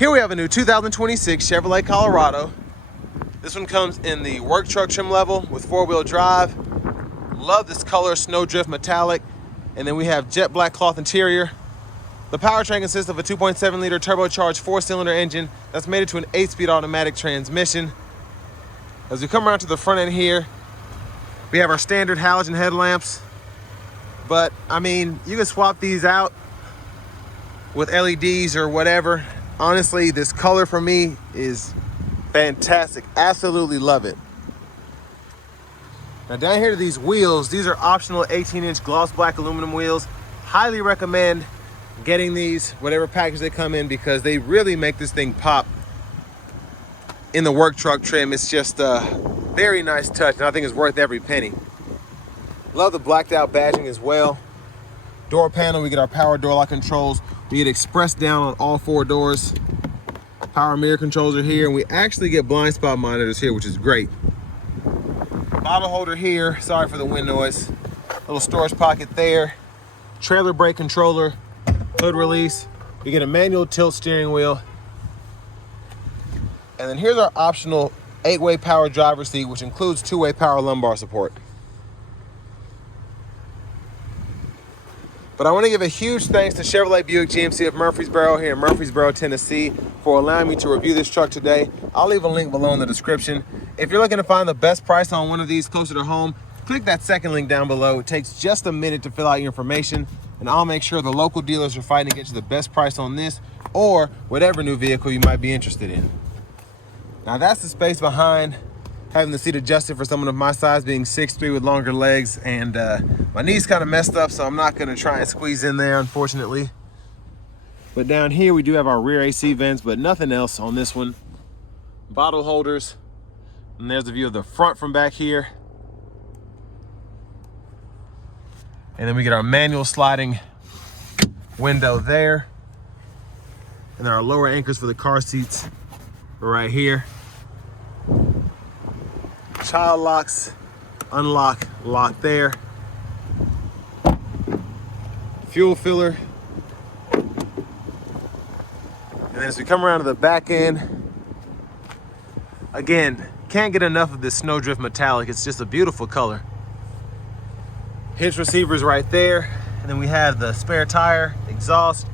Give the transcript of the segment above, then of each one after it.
Here we have a new 2026 Chevrolet Colorado. This one comes in the work truck trim level with four-wheel drive. Love this color, snowdrift metallic. And then we have jet black cloth interior. The powertrain consists of a 2.7-liter turbocharged four-cylinder engine that's mated to an 8-speed automatic transmission. As we come around to the front end here, we have our standard halogen headlamps. But, I mean, you can swap these out with LEDs or whatever. Honestly, this color for me is fantastic. Absolutely love it. Now down here to these wheels, these are optional 18-inch gloss black aluminum wheels. Highly recommend getting these, whatever package they come in, because they really make this thing pop in the work truck trim. It's just a very nice touch, and I think it's worth every penny. Love the blacked out badging as well. Door panel, we get our power door lock controls. We get express down on all four doors. Power mirror controls are here, and we actually get blind spot monitors here, which is great. Bottle holder here, sorry for the wind noise. Little storage pocket there. Trailer brake controller, hood release. We get a manual tilt steering wheel. And then here's our optional 8-way power driver's seat, which includes 2-way power lumbar support. But I want to give a huge thanks to Chevrolet Buick GMC of Murfreesboro here in Murfreesboro, Tennessee, for allowing me to review this truck today. I'll leave a link below in the description. If you're looking to find the best price on one of these closer to home, click that second link down below. It takes just a minute to fill out your information, and I'll make sure the local dealers are fighting to get you the best price on this or whatever new vehicle you might be interested in. Now that's the space behind having the seat adjusted for someone of my size, being 6'3" with longer legs, and my knee's kind of messed up, so I'm not gonna try and squeeze in there, unfortunately. But down here we do have our rear AC vents, but nothing else on this one. Bottle holders, and there's a view of the front from back here. And then we get our manual sliding window there. And there are lower anchors for the car seats right here. Child locks, unlock, lock there. Fuel filler. And then as we come around to the back end, again, can't get enough of this snowdrift metallic. It's just a beautiful color. Hitch receivers right there. And then we have the spare tire, exhaust.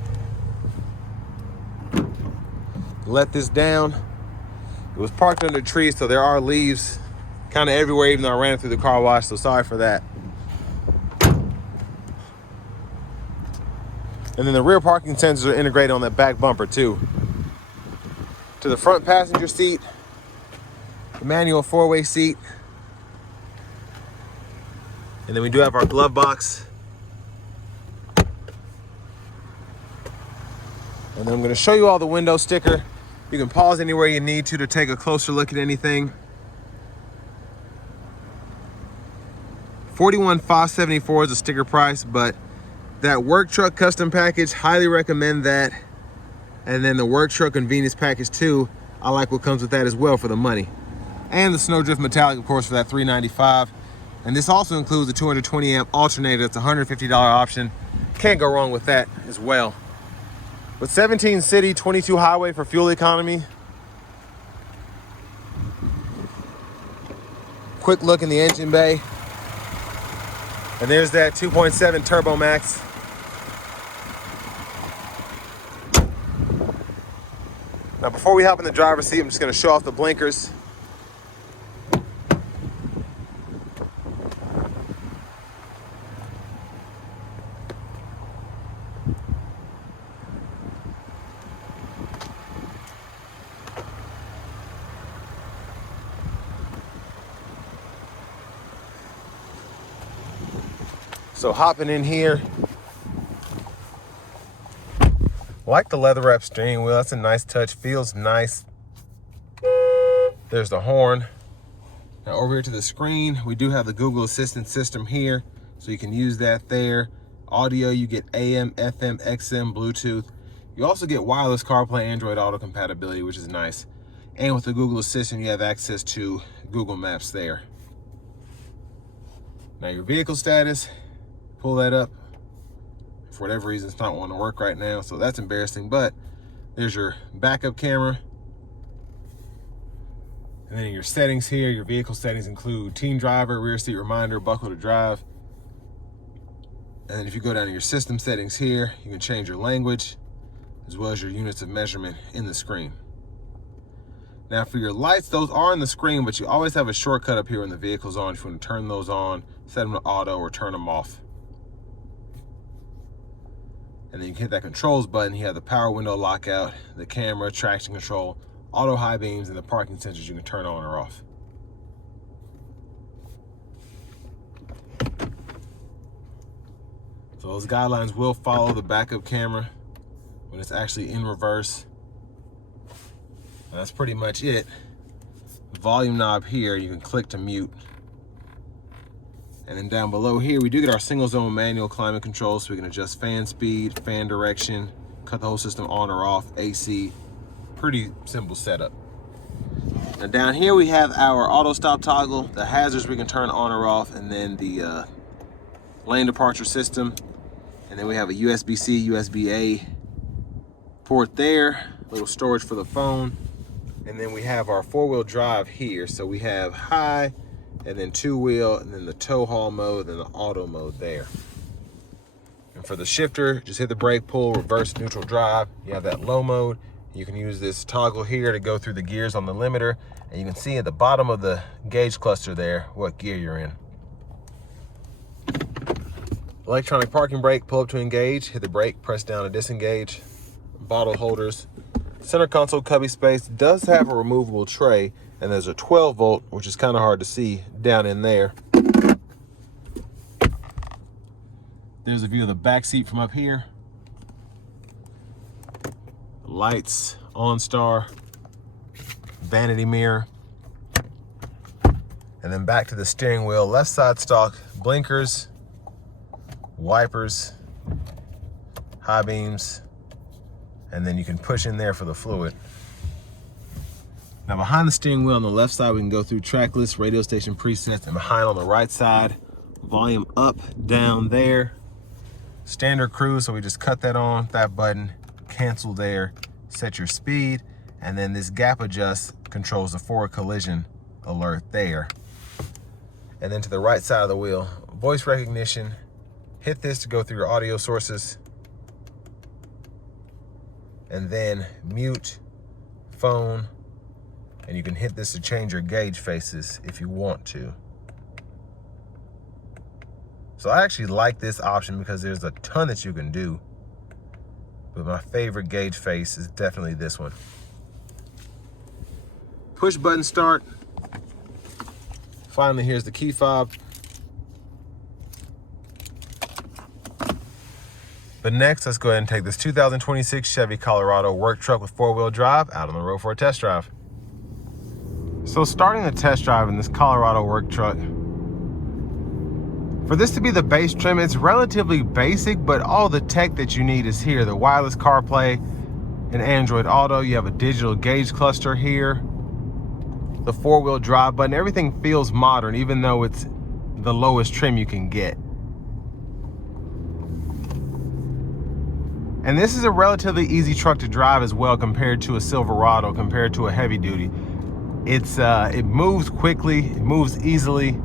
Let this down. It was parked under trees, so there are leaves kind of everywhere, even though I ran it through the car wash, so sorry for that. And then the rear parking sensors are integrated on that back bumper too. To the front passenger seat, the manual 4-way seat. And then we do have our glove box. And then I'm going to show you all the window sticker. You can pause anywhere you need to take a closer look at anything. $41,574 is the sticker price, but that work truck custom package, highly recommend that. And then the work truck convenience package too, I like what comes with that as well for the money. And the snowdrift metallic, of course, for that $395. And this also includes a 220 amp alternator. That's a $150 option. Can't go wrong with that as well. With 17 city, 22 highway for fuel economy. Quick look in the engine bay. And there's that 2.7 Turbo Max. Now before we hop in the driver's seat, I'm just gonna show off the blinkers. So hopping in here, like the leather wrap steering wheel, that's a nice touch, feels nice. There's the horn. Now over here to the screen, we do have the Google Assistant system here, so you can use that there. Audio, you get AM, FM, XM, Bluetooth. You also get wireless CarPlay, Android Auto compatibility, which is nice. And with the Google Assistant, you have access to Google Maps there. Now your vehicle status, pull that up. For whatever reason, it's not wanting to work right now, so that's embarrassing, but There's your backup camera. And then in your settings here, your vehicle settings include teen driver, rear seat reminder, buckle to drive. And then if you go down to your system settings here, you can change your language as well as your units of measurement in the screen. Now for your lights, those are in the screen, but you always have a shortcut up here when the vehicle's on if you want to turn those on, set them to auto, or turn them off. And then you can hit that controls button. You have the power window lockout, the camera, traction control, auto high beams, and the parking sensors you can turn on or off. So those guidelines will follow the backup camera when it's actually in reverse. And that's pretty much it. The volume knob here, you can click to mute. And then down below here, we do get our single zone manual climate control, so we can adjust fan speed, fan direction, cut the whole system on or off, AC. Pretty simple setup. Now down here we have our auto stop toggle, the hazards we can turn on or off, and then the lane departure system. And then we have a USB-C, USB-A port there, little storage for the phone. And then we have our four-wheel drive here. So we have high, and then two-wheel, and then the tow haul mode, and the auto mode there. And for the shifter, just hit the brake, pull, reverse, neutral drive. You have that low mode. You can use this toggle here to go through the gears on the limiter. And you can see at the bottom of the gauge cluster there what gear you're in. Electronic parking brake, pull up to engage, hit the brake, press down to disengage. Bottle holders. Center console cubby space does have a removable tray, and there's a 12 volt, which is kind of hard to see down in there. There's a view of the back seat from up here. Lights, OnStar, vanity mirror. And then back to the steering wheel, left side stock, blinkers, wipers, high beams, and then you can push in there for the fluid. Now behind the steering wheel on the left side, we can go through track list, radio station presets, and behind on the right side, volume up, down there. Standard cruise, so we just cut that on, that button, cancel there, set your speed, and then this gap adjust controls the forward collision alert there. And then to the right side of the wheel, voice recognition, hit this to go through your audio sources, and then mute, phone, and you can hit this to change your gauge faces if you want to. So I actually like this option because there's a ton that you can do, but my favorite gauge face is definitely this one. Push button start. Finally, here's the key fob. But next, let's go ahead and take this 2026 Chevy Colorado work truck with four-wheel drive out on the road for a test drive. So starting the test drive in this Colorado work truck, for this to be the base trim, it's relatively basic, but all the tech that you need is here. The wireless CarPlay and Android Auto. You have a digital gauge cluster here. The four-wheel drive button. Everything feels modern, even though it's the lowest trim you can get. And this is a relatively easy truck to drive as well compared to a Silverado, compared to a heavy duty. It moves quickly, it moves easily,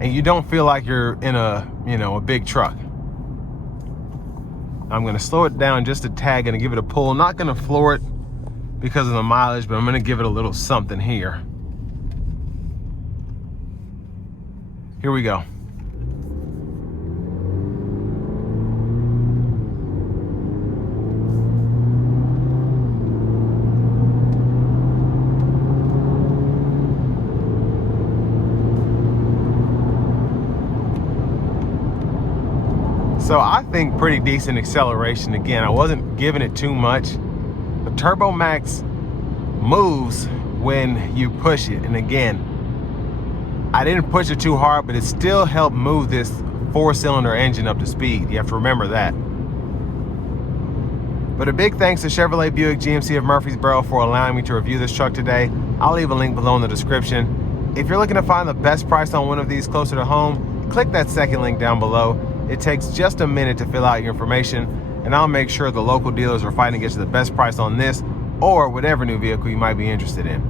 and you don't feel like you're in a big truck. I'm gonna slow it down just a tad and give it a pull. I'm not gonna floor it because of the mileage, but I'm gonna give it a little something here. Here we go. So I think pretty decent acceleration. Again, I wasn't giving it too much. The Turbo Max moves when you push it. And again, I didn't push it too hard, but it still helped move this four-cylinder engine up to speed. You have to remember that. But a big thanks to Chevrolet Buick GMC of Murfreesboro for allowing me to review this truck today. I'll leave a link below in the description. If you're looking to find the best price on one of these closer to home, click that second link down below. It takes just a minute to fill out your information, and I'll make sure the local dealers are fighting to get you the best price on this or whatever new vehicle you might be interested in.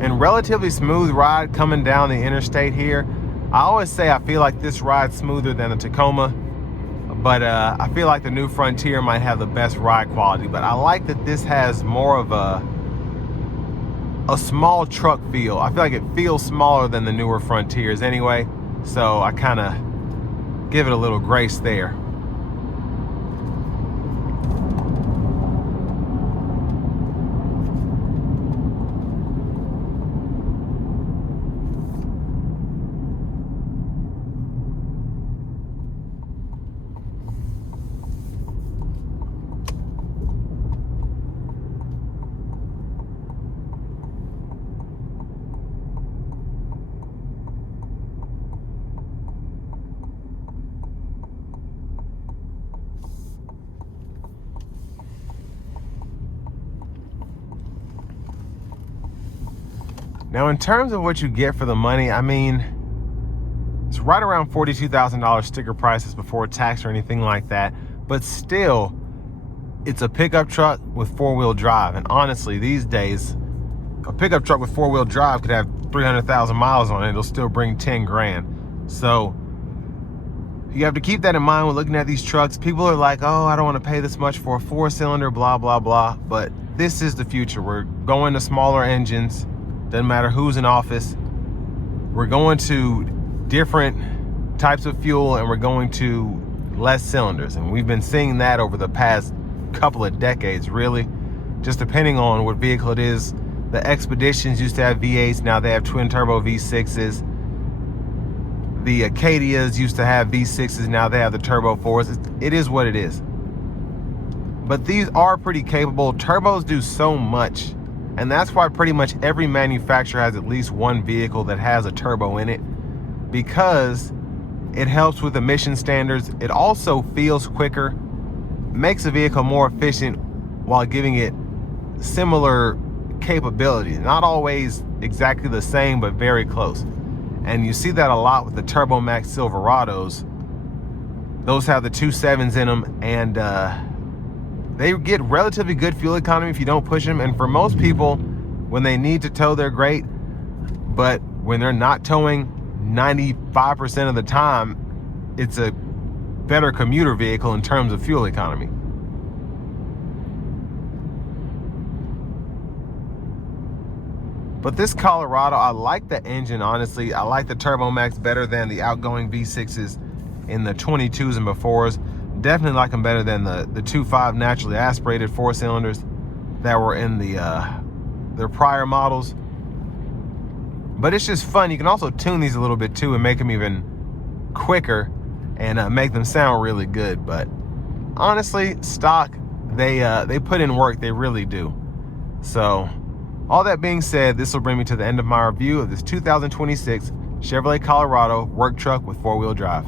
And relatively smooth ride coming down the interstate here. I always say I feel like this ride's smoother than the Tacoma, but I feel like the new Frontier might have the best ride quality. But I like that this has more of a small truck feel. I feel like it feels smaller than the newer Frontiers anyway, so I kind of give it a little grace there. Now, in terms of what you get for the money, I mean, it's right around $42,000 sticker prices before tax or anything like that. But still, it's a pickup truck with four-wheel drive. And honestly, these days, a pickup truck with four-wheel drive could have 300,000 miles on it. It'll still bring 10 grand. So you have to keep that in mind when looking at these trucks. People are like, oh, I don't want to pay this much for a four-cylinder, blah, blah, blah. But this is the future. We're going to smaller engines. Doesn't matter who's in office. We're going to different types of fuel, and we're going to less cylinders. And we've been seeing that over the past couple of decades, really. Just depending on what vehicle it is. The Expeditions used to have V8s. Now they have twin turbo V6s. The Acadias used to have V6s. Now they have the turbo 4s. It is what it is. But these are pretty capable. Turbos do so much. And that's why pretty much every manufacturer has at least one vehicle that has a turbo in it, because it helps with emission standards. It also feels quicker, makes a vehicle more efficient while giving it similar capabilities. Not always exactly the same, but very close. And you see that a lot with the Turbo Max Silverados. Those have the 2.7s in them, and they get relatively good fuel economy if you don't push them. And for most people, when they need to tow, they're great. But when they're not towing 95% of the time, it's a better commuter vehicle in terms of fuel economy. But this Colorado, I like the engine, honestly. I like the Turbo Max better than the outgoing V6s in the 22s and befores. Definitely like them better than the 2.5 naturally aspirated four cylinders that were in their prior models. But it's just fun. You can also tune these a little bit too and make them even quicker and make them sound really good. But honestly, stock, they put in work. They really do. So all that being said, this will bring me to the end of my review of this 2026 Chevrolet Colorado work truck with four-wheel drive.